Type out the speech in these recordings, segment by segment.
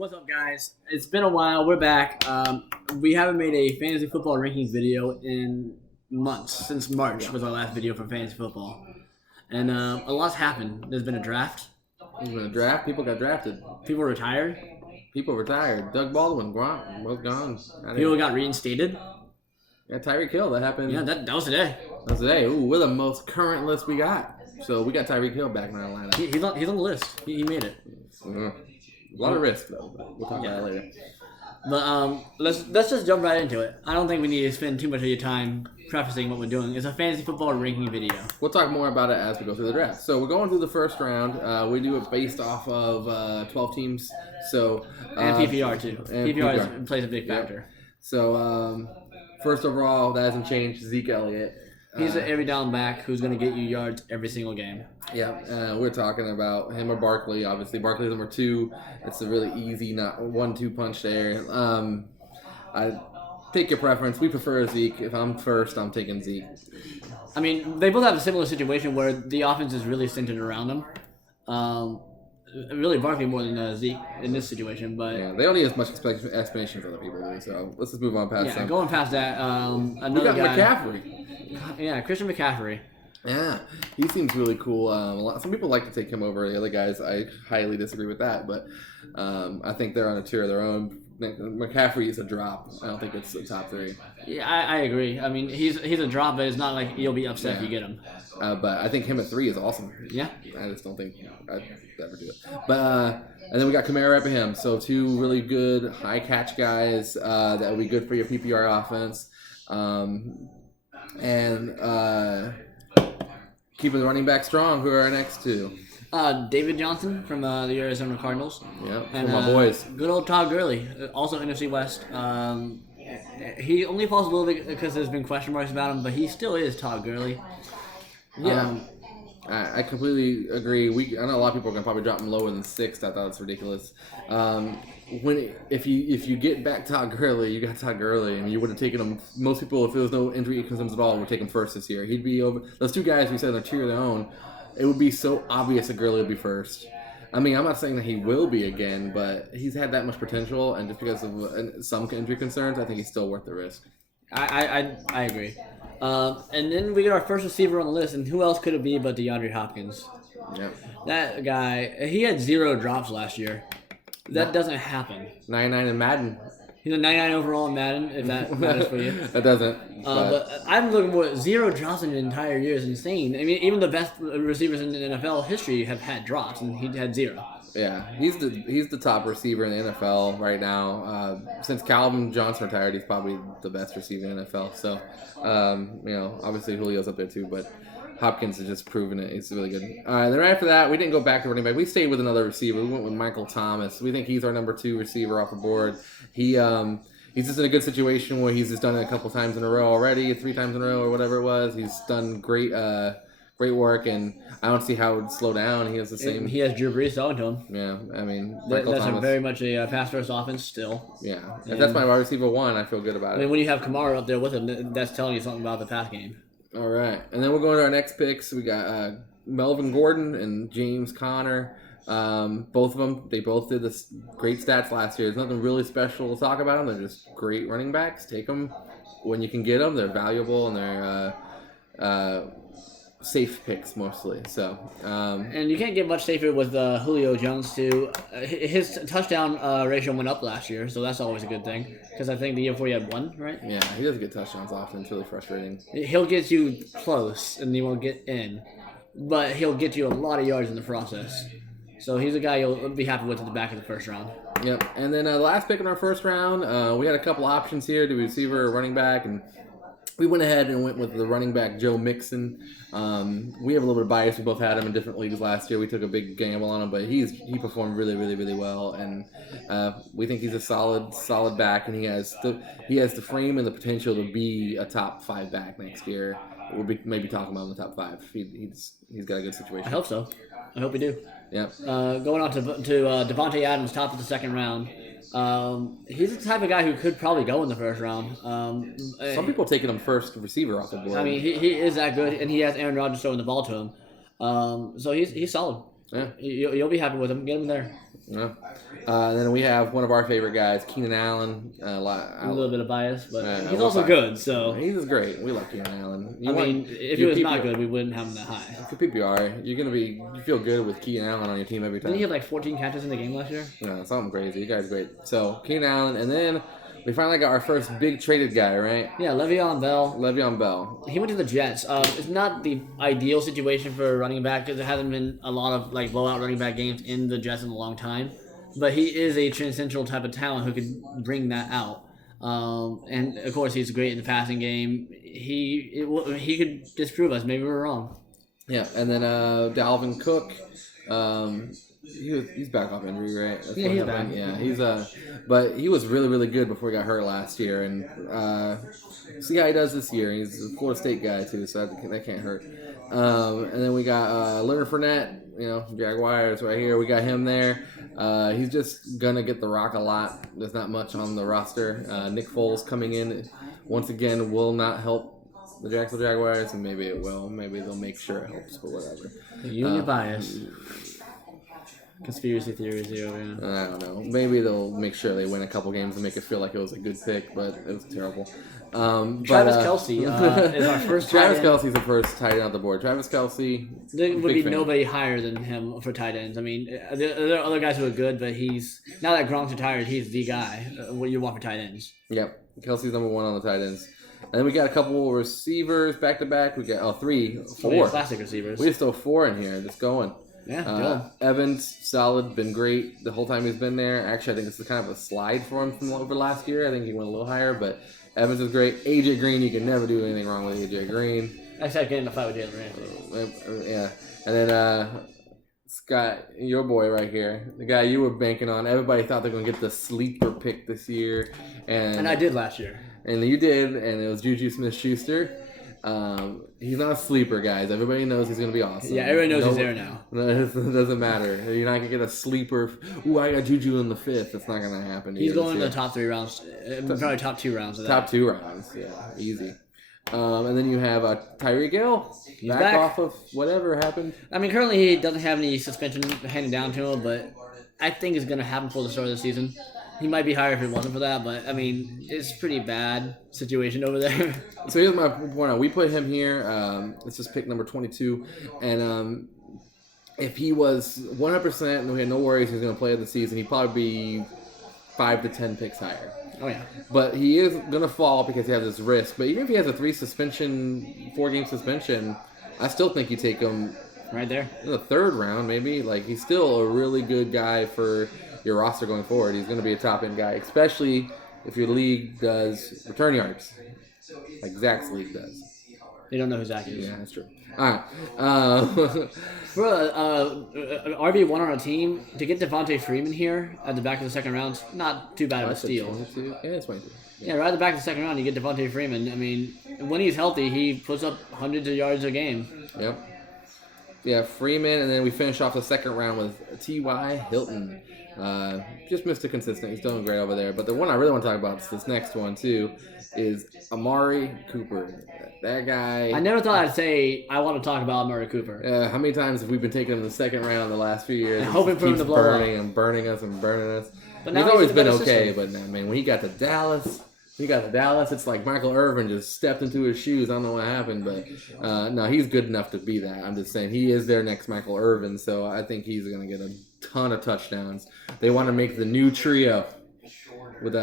What's up, guys? It's been a while. We're back. We haven't made a fantasy football rankings video in months. Since March was our last video for fantasy football. And a lot's happened. There's been a draft. There's been a draft. People got drafted. People retired. People retired. Doug Baldwin, both gone. People got reinstated. Yeah, Tyreek Hill. That happened. Yeah, that was today. That was today. Ooh, we're the most current list we got. So we got Tyreek Hill back in our lineup. He's on the list. He made it. A lot of risk, though. But we'll talk about that later. But let's just jump right into it. I don't think we need to spend too much of your time prefacing what we're doing. It's a fantasy football ranking video. We'll talk more about it as we go through the draft. So we're going through the first round. We do it based off of 12 teams. So And PPR too. And PPR plays a big factor. Yep. So first overall, that hasn't changed. Zeke Elliott. He's an every down back who's going to get you yards every single game. Yeah, we're talking about him or Barkley. Obviously, Barkley's number 2. It's a really easy, not 1-2 punch there. I take your preference. We prefer Zeke. If I'm first, I'm taking Zeke. I mean, they both have a similar situation where the offense is really centered around them. Really, Barkley more than Zeke in this situation, but yeah, they don't need as much explanation as other people do. So let's just move on past them. Going past that, We got guy, McCaffrey. Yeah, Christian McCaffrey. Yeah, he seems really cool. Some people like to take him over the other guys. I highly disagree with that, but I think they're on a tier of their own. McCaffrey is a drop. I don't think it's the top 3. Yeah, I agree. I mean, he's a drop, but it's not like you'll be upset if you get him. But I think him at 3 is awesome. Yeah. I just don't think I'd ever do it. But and then we got Kamara up at him. So 2 really good high catch guys that will be good for your PPR offense. Keeping the running back strong. Who are our next 2? David Johnson from the Arizona Cardinals. Yeah, and my boys. Good old Todd Gurley, also NFC West. He only falls a little bit because there's been question marks about him, but he still is Todd Gurley. Yeah, I completely agree. I know a lot of people are gonna probably drop him lower than 6. I thought it's ridiculous. If you get back Todd Gurley, you got Todd Gurley, and you would have taken him. Most people, if there was no injury concerns at all, would take him first this year. He'd be over those 2 guys we said on a tier of their own. It would be so obvious that Gurley would be first. I mean, I'm not saying that he will be again, but he's had that much potential, and just because of some injury concerns, I think he's still worth the risk. I agree. And then we get our first receiver on the list, and who else could it be but DeAndre Hopkins? Yep. That guy, he had 0 drops last year. That doesn't happen. 99 in Madden. He's a 99 overall in Madden, if that matters for you. That doesn't. But I'm looking for 0 drops in an entire year is insane. I mean, even the best receivers in the NFL history have had drops, and he had 0. Yeah, he's the top receiver in the NFL right now. Since Calvin Johnson retired, he's probably the best receiver in the NFL. So, obviously Julio's up there too, but Hopkins has just proven it. He's really good. Then right after that, we didn't go back to running back. We stayed with another receiver. We went with Michael Thomas. We think he's our number 2 receiver off the board. He's just in a good situation where he's just done it a couple times in a row already, 3 times in a row or whatever it was. He's done great work, and I don't see how it would slow down. He has the same. He has Drew Brees throwing to him. Yeah, I mean, that's very much a pass-first offense still. Yeah, if that's my wide receiver 1, I feel good about it. I mean, when you have Kamara up there with him, that's telling you something about the pass game. All right, and then we're going to our next picks. We got Melvin Gordon and James Conner. Both of them, they both did this great stats last year. There's nothing really special to talk about them. They're just great running backs. Take them when you can get them. They're valuable, and they're safe picks mostly. So, and you can't get much safer with Julio Jones too. His touchdown ratio went up last year, so that's always a good thing. Because I think the year before he had 1, right? Yeah, he doesn't get touchdowns often. It's really frustrating. He'll get you close, and he won't get in, but he'll get you a lot of yards in the process. So he's a guy you'll be happy with at the back of the first round. Yep, and then the last pick in our first round, we had a couple options here: to receiver or running back, and we went ahead and went with the running back Joe Mixon. We have a little bit of bias. We both had him in different leagues last year. We took a big gamble on him, but he performed really, really, really well, and we think he's a solid back, and he has the frame and the potential to be a top 5 back next year. We'll be maybe talking about him in the top 5. He's got a good situation. I hope so. I hope we do. Yep. Going on to Devontae Adams, top of the second round. He's the type of guy who could probably go in the first round. Some people taking him first receiver off the board. I mean, he is that good, and he has Aaron Rodgers throwing the ball to him. So he's solid. Yeah. You'll be happy with him. Get him there. Yeah. And then we have one of our favorite guys, Keenan Allen. A little bit of bias, but he's we're also fine. good. So He's just great. We love Keenan Allen. If he was not good, we wouldn't have him that high. For PPR, you feel good with Keenan Allen on your team every time. Didn't he have like 14 catches in the game last year? Yeah, something crazy. You guys great. So Keenan Allen, and then we finally got our first big traded guy, right? Yeah, Le'Veon Bell. He went to the Jets. It's not the ideal situation for a running back because there hasn't been a lot of like blowout running back games in the Jets in a long time. But he is a transcendental type of talent who could bring that out. And of course, he's great in the passing game. He could disprove us. Maybe we're wrong. Yeah, and then Dalvin Cook. He's back off injury, right? Yeah, he's back. Yeah, but he was really, really good before he got hurt last year, and see how he does this year. He's a Florida State guy too, so that can't hurt. And then we got Leonard Fournette, Jaguars right here. We got him there. He's just gonna get the rock a lot. There's not much on the roster. Nick Foles coming in once again will not help the Jacksonville Jaguars, and maybe it will. Maybe they'll make sure it helps, but whatever. Union bias. Conspiracy theories here. Yeah. I don't know. Maybe they'll make sure they win a couple games and make it feel like it was a good pick, but it was terrible. Travis Kelce is our first tight end. Travis Kelce's the first tight end on the board. Travis Kelce. There would be nobody higher than him for tight ends. I mean, there are other guys who are good, but now that Gronk's retired, he's the guy. What you want for tight ends. Yep. Kelce's number one on the tight ends. And then we got a couple receivers back to back. We got four classic receivers. We have still four in here, just going. Yeah, Evans, solid, been great the whole time he's been there. Actually, I think this is kind of a slide for him from over last year. I think he went a little higher, but Evans is great. AJ Green, you can never do anything wrong with AJ Green. Except getting in a fight with Jalen Ramsey. Yeah, and then Scott, your boy right here, the guy you were banking on. Everybody thought they were going to get the sleeper pick this year, and I did last year. And you did, and it was Juju Smith-Schuster. He's not a sleeper, guys. Everybody knows he's going to be awesome. Yeah, everybody knows he's there now. It doesn't matter. You're not going to get a sleeper. Ooh, I got Juju in the 5th. It's not going to happen. He's going in the top 3 rounds. Probably top 2 rounds of that. Top 2 rounds, yeah. Easy. And then you have Tyreek Hill. He's back off of whatever happened. I mean, currently he doesn't have any suspension handed down to him, but I think it's going to happen for the start of the season. He might be higher if it wasn't for that, but, I mean, it's a pretty bad situation over there. So here's my point. We put him here. This is pick number 22. And if he was 100% and we had no worries he was going to play the season, he'd probably be 5 to 10 picks higher. Oh, yeah. But he is going to fall because he has this risk. But even if he has a 4-game suspension, I still think you take him right there in the 3rd round, maybe. Like, he's still a really good guy for your roster going forward. He's going to be a top-end guy, especially if your league does return yards, like Zach's league does. They don't know who Zach is. Yeah, that's true. All right. For RB1 on a team, to get Devontae Freeman here at the back of the 2nd round, not too bad of a steal. 22. Yeah, it's 22. Yeah, right at the back of the 2nd round, you get Devontae Freeman. I mean, when he's healthy, he puts up hundreds of yards a game. Yep. Yeah, Freeman, and then we finish off the 2nd round with T.Y. Hilton. Just Mr. Consistent. He's doing great over there. But the one I really want to talk about is this next one, too, is Amari Cooper. That guy... I never thought I'd say I want to talk about Amari Cooper. How many times have we been taking him in the 2nd round the last few years? And hoping for him to blow up. Burning us. But he's always been okay, but man, when he got to Dallas... it's like Michael Irvin just stepped into his shoes. I don't know what happened, but no, he's good enough to be that. I'm just saying he is their next Michael Irvin, so I think he's going to get a ton of touchdowns. They want to make the new trio with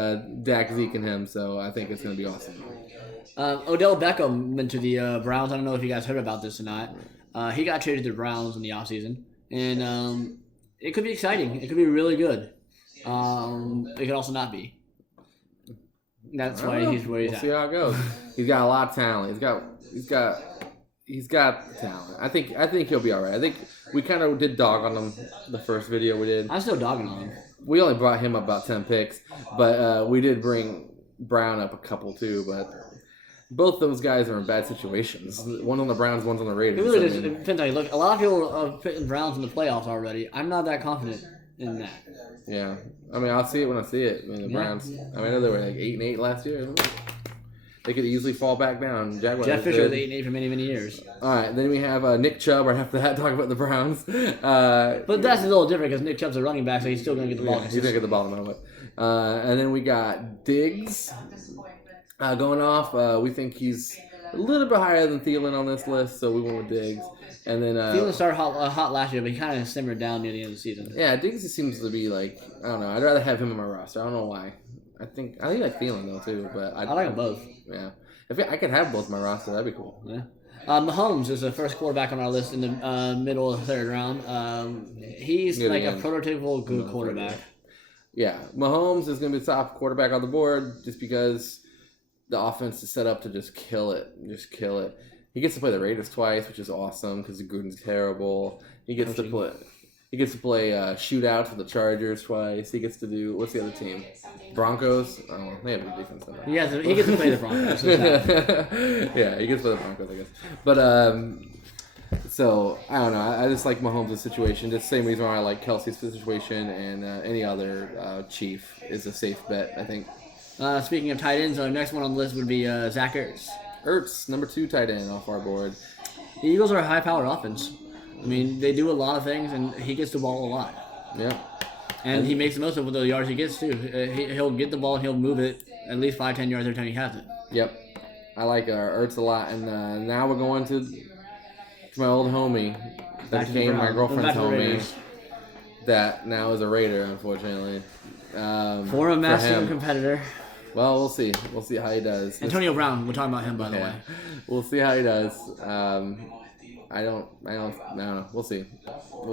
Dak, Zeke, and him, so I think it's going to be awesome. Odell Beckham went to the Browns. I don't know if you guys heard about this or not. He got traded to the Browns in the offseason, and it could be exciting. It could be really good. It could also not be. That's why he's where he's at. We'll see how it goes. He's got a lot of talent. He's got talent. I think he'll be all right. I think we kind of did dog on him the first video we did. I'm still dogging on him. We only brought him up about 10 picks, but we did bring Brown up a couple too. But both those guys are in bad situations. One on the Browns, one's on the Raiders. It really depends how you look. A lot of people are putting Browns in the playoffs already. I'm not that confident in that. Yeah, I mean, I'll see it when I see it. I mean, the Browns. I mean, I know they were like 8-8 last year. They could easily fall back down. Jaguars. Jeff Fisher, they ate for many, many years. All right, then we have Nick Chubb. Right after that, talk about the Browns. But that's a little different because Nick Chubb's a running back, so he's still going to get the ball. Yeah, he's going to get the ball no matter what. And then we got Diggs going off. We think he's a little bit higher than Thielen on this list, so we went with Diggs. And then Thielen started hot last year, but he kind of simmered down near the end of the season. Yeah, Diggs just seems to be like, I don't know. I'd rather have him on my roster. I don't know why. I think like Thielen though too, but I like them both. Yeah, if I could have both on my roster, that'd be cool. Yeah. Mahomes is the first quarterback on our list in the middle of the third round. He's like a prototypical good quarterback. Yeah, Mahomes is going to be the top quarterback on the board just because the offense is set up to just kill it. He gets to play the Raiders twice, which is awesome because Gruden's terrible. He gets to play shootouts with the Chargers twice. He gets to do what's the other team? Broncos. Oh, they have a good defense. He gets to play the Broncos. Yeah, he gets to play the Broncos, I guess. But so I don't know. I just like Mahomes' situation. Just the same reason why I like Kelsey's situation and any other Chief is a safe bet, I think. Speaking of tight ends, our next one on the list would be Zach Ertz. Ertz, number 2 tight end off our board. The Eagles are a high-powered offense. I mean, they do a lot of things, and he gets the ball a lot. Yeah. And he makes the most of the yards he gets, too. He'll get the ball, and he'll move it at least 5-10 yards every time he has it. Yep. I like Ertz a lot. And now we're going to my old homie that became my girlfriend's homie that now is a Raider, unfortunately. Former Master competitor. Well, we'll see. We'll see how he does. Antonio Brown. We're talking about him, by the way. We'll see how he does. I don't know. We'll see.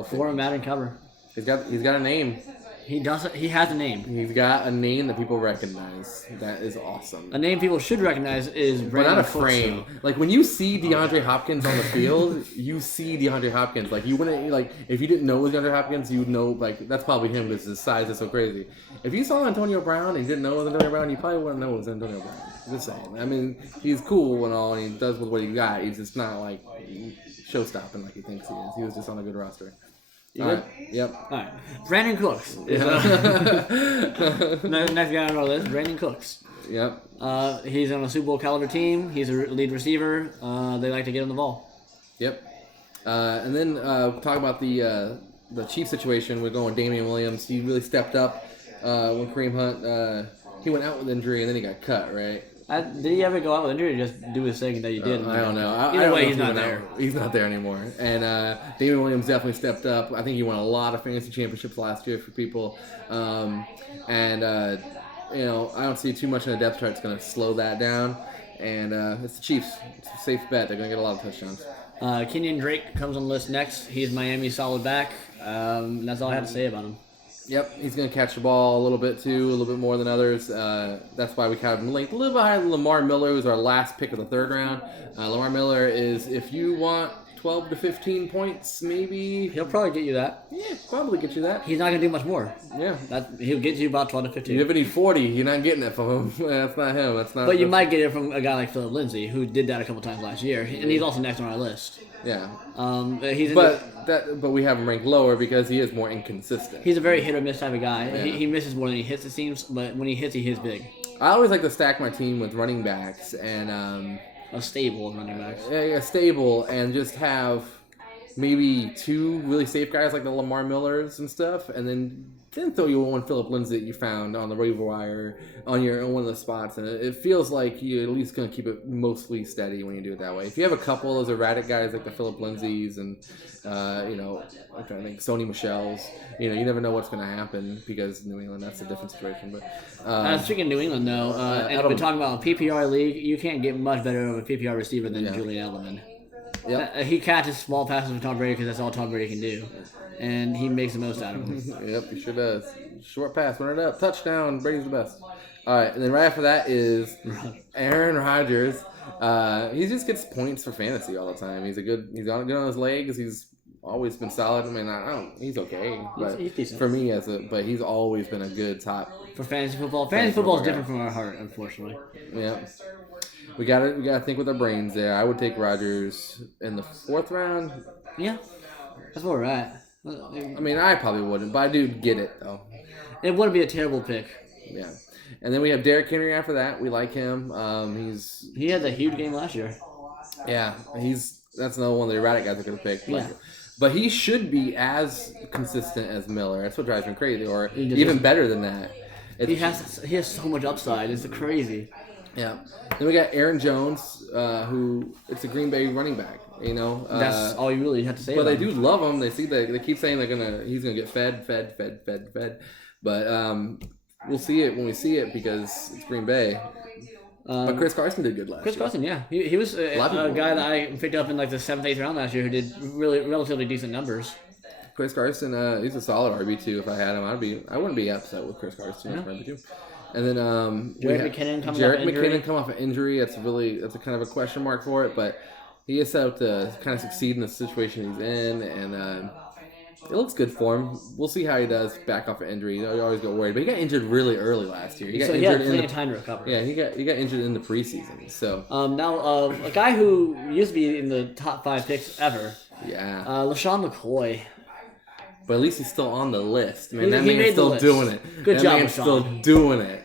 Former Madden cover. He's got a name. He does. He has a name. He's got a name that people recognize. That is awesome. A name people should recognize is Brandon Cooks. But not a frame. Like when you see DeAndre Hopkins on the field, you see DeAndre Hopkins. Like you wouldn't if you didn't know it was DeAndre Hopkins, you would know that's probably him because his size is so crazy. If you saw Antonio Brown and you didn't know it was Antonio Brown, you probably wouldn't know it was Antonio Brown. Just saying. I mean, he's cool and all, and he does with what he got. He's just not like show-stopping like he thinks he is. He was just on a good roster. All right. Yep. All right. Brandon Cooks. Is, next guy on our list, Brandon Cooks. Yep. He's on a Super Bowl caliber team. He's a lead receiver. They like to get him the ball. Yep. And then talk about the Chiefs situation. We're going Damian Williams. He really stepped up when Kareem Hunt he went out with injury and then he got cut, right? Did he ever go out with injury or just do his thing that he did? I don't know. Either way, he's not there. He's not there anymore. And Damian Williams definitely stepped up. I think he won a lot of fantasy championships last year for people. I don't see too much in the depth chart that's going to slow that down. And it's the Chiefs. It's a safe bet. They're going to get a lot of touchdowns. Kenyon Drake comes on the list next. He's Miami's solid back. That's all I have to say about him. Yep, he's going to catch the ball a little bit too, a little bit more than others. That's why we kind of linked a little bit higher than Lamar Miller, who's our last pick of the third round. Lamar Miller is, if you want 12 to 15 points, maybe. He'll probably get you that. Yeah, probably get you that. He's not going to do much more. Yeah. He'll get you about 12 to 15. If you need 40, you're not getting it from him. That's not him. But you might get it from a guy like Philip Lindsay, who did that a couple times last year. And he's also next on our list. Yeah. But we have him ranked lower because he is more inconsistent. He's a very hit or miss type of guy. Yeah. He misses more than he hits, it seems, but when he hits big. I always like to stack my team with running backs and a stable of running backs. Yeah, stable and just have maybe 2 really safe guys like the Lamar Millers and stuff, and then throw you one Philip Lindsay that you found on the waiver wire on one of the spots, and it feels like you're at least going to keep it mostly steady when you do it that way. If you have a couple of those erratic guys like the Philip Lindsays and I'm trying to think Sony Michelle's, you never know what's going to happen because New England, that's a different situation. But speaking of New England, though, and if we're talking about a PPR league, you can't get much better of a PPR receiver than Julian Edelman. Yep. He catches small passes with Tom Brady because that's all Tom Brady can do. And he makes the most out of them. Yep, he sure does. Short pass, run it up, touchdown, Brady's the best. All right, and then right after that is Aaron Rodgers. He just gets points for fantasy all the time. He's good on his legs. He's always been solid. I mean, he's okay, but he's decent. For me but he's always been a good top for fantasy football. Fantasy football is different from our heart, unfortunately. Yeah. We gotta think with our brains there. I would take Rodgers in the 4th round. Yeah, that's where we're at. I mean, I probably wouldn't, but I do get it though. It wouldn't be a terrible pick. Yeah. And then we have Derrick Henry after that. We like him. He had a huge game last year. Yeah, that's another one of the erratic guys I could have picked. But he should be as consistent as Miller. That's what drives me crazy, or even better than that. He has so much upside. It's crazy. Yeah. Then we got Aaron Jones, who it's a Green Bay running back. That's all you really have to say. But they do love him. They keep saying he's gonna get fed. But we'll see it when we see it because it's Green Bay. But Chris Carson did good last year. Chris Carson, yeah. He was a guy that I picked up in like the 7th, 8th round last year who did relatively decent numbers. Chris Carson, he's a solid RB2 if I had him. I wouldn't be upset with Chris Carson as RB2. And then Jarrett McKinnon come off an injury. That's a kind of a question mark for it, but he is set up to kind of succeed in the situation he's in, and it looks good for him. We'll see how he does back off an injury. You always get worried, but he got injured really early last year. He had plenty of time to recover. Yeah, he got injured in the preseason. So now a guy who used to be in the top 5 picks ever. Yeah. LaShawn McCoy. But at least he's still on the list. Man, that man's still doing it. Good job, man's LaShawn. still doing it.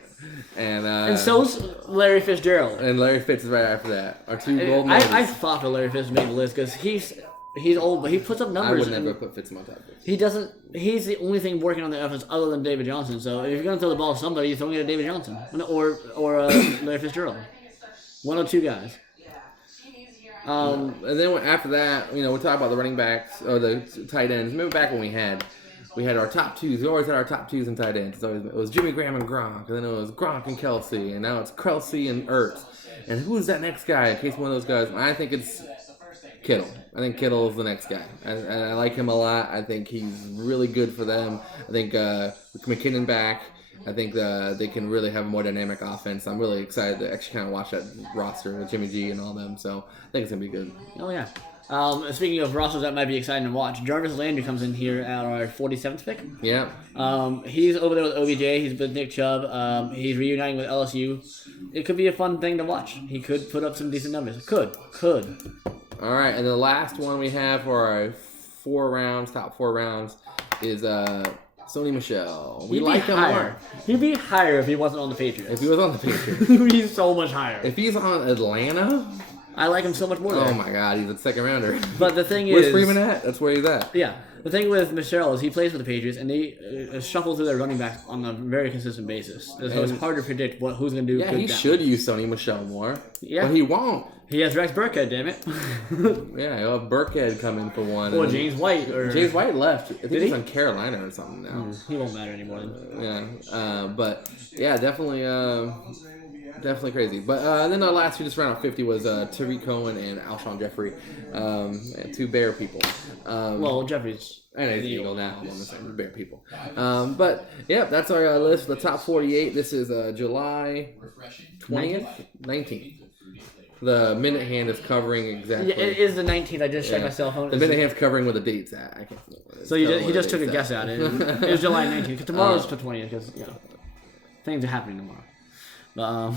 And so's Larry Fitzgerald. And Larry Fitz is right after that. Our 2 gold medals. I thought that Larry Fitz made the list because he's old, but he puts up numbers. I would never put Fitz in my top 50. He doesn't. He's the only thing working on the offense other than David Johnson. So if you're gonna throw the ball to somebody, you're throwing it at David Johnson or Larry Fitzgerald. One of 2 guys. And then after that, we'll talk about the running backs or the tight ends. Remember back when we had our top 2s. We always had our top 2s and tight ends. It was Jimmy Graham and Gronk, and then it was Gronk and Kelsey, and now it's Kelsey and Ertz. And who's that next guy? In case one of those guys, I think it's Kittle. I think Kittle is the next guy. I like him a lot. I think he's really good for them. I think with McKinnon back, I think they can really have a more dynamic offense. I'm really excited to actually kind of watch that roster with Jimmy G and all them. So I think it's going to be good. Oh, yeah. Speaking of rosters that might be exciting to watch, Jarvis Landry comes in here at our 47th pick. Yeah. He's over there with OBJ. He's with Nick Chubb. He's reuniting with LSU. It could be a fun thing to watch. He could put up some decent numbers. Could. All right, and the last one we have for our top 4 rounds, is Sony Michel. We like him more. He'd be higher if he wasn't on the Patriots. If he was on the Patriots. He'd be so much higher. If he's on Atlanta, I like him so much more. Oh my God, he's a 2nd rounder. But the thing Where's Freeman at? That's where he's at. Yeah. The thing with Michel is he plays for the Patriots, and they shuffle through their running backs on a very consistent basis. So it's hard to predict who's going to do good. Yeah, he should use Sony Michel more. Yeah. But he won't. He has Rex Burkhead, damn it. Yeah, he'll have Burkhead come in for one. Or James White. James White left. I think he's on Carolina or something now. He won't matter anymore then. Yeah. But, yeah, definitely crazy. But then the last 2 just round out 50 was Tariq Cohen and Alshon Jeffrey. 2 Bear people. Well, Jeffrey's... I know he's an Eagle now. I'm the same Bear people. But, yeah, that's our list. The top 48. This is July 20th? 19th. The minute hand is covering exactly. Yeah, it is the 19th. I just checked my cell phone. The minute hand's covering with the dates at. I can't. So he just took a guess at it. It was July 19th. Because tomorrow's the 20th. Because things are happening tomorrow. But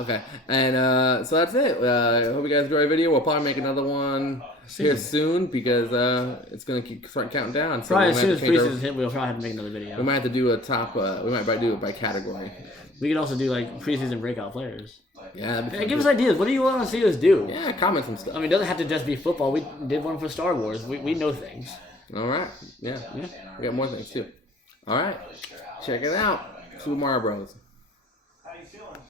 okay, and so that's it. I hope you guys enjoyed the video. We'll probably make another one here soon because it's gonna start counting down. So probably as soon as preseason's hit, we'll probably have to make another video. We might have to do a top. We might do it by category. We could also do like preseason breakout players. Yeah, give us ideas. What do you want to see us do? Yeah, comment some stuff. I mean, it doesn't have to just be football. We did one for Star Wars. We know things. All right. Yeah. We got more things too. All right. Check it out. Super Mario Bros.